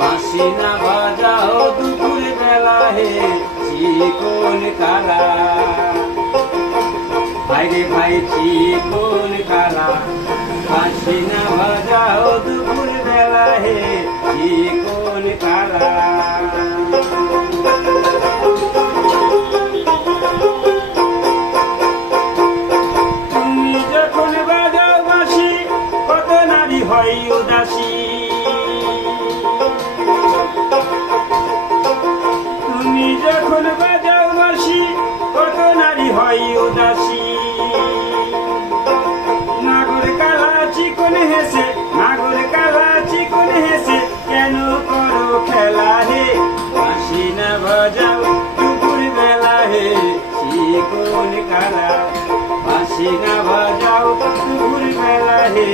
বাঁশি না বাজাও দুপুর বেলা হে চিকন কালা, ভাইরে ভাই চিকন কালা। বাঁশি না বাজাও দুপুর বেলা হে চিকন কালা। তুমি যখন বাজাও বাঁশি কত নারী হয় উদাসী, তুমি যখন বাজাও বাঁশি কত নারী হয় উদাসী। নাগর কালা চিকন হেসে, নাগর কালা চিকন হেসে কেন করো খেলা হে। বাঁশি না বাজাও দুপুর বেলা হে চিকন কালা, বাঁশি না বাজাও দুপুর বেলা হে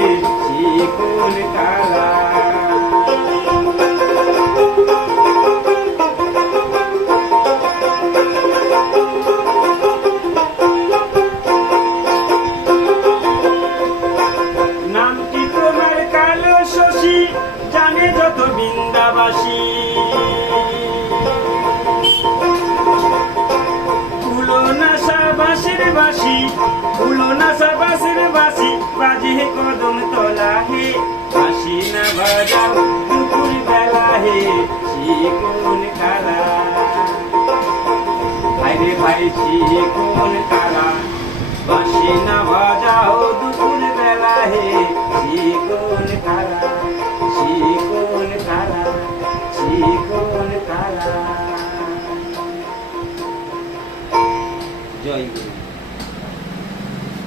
চিকন কালা। নামটি তোমার কালো শশী জানে যত বৃন্দাবাসী, উলো নাসা বাঁশের বাঁশি, উলো নাসা বাঁশের বাঁশি বাজে কদম তলা হে। বাঁশি না বাজাও দুপুর বেলা হে চিকন কালা, ভাইরে ভাই চিকন কালা। বাঁশি না বাজাও দুপুর বেলা হে চিকন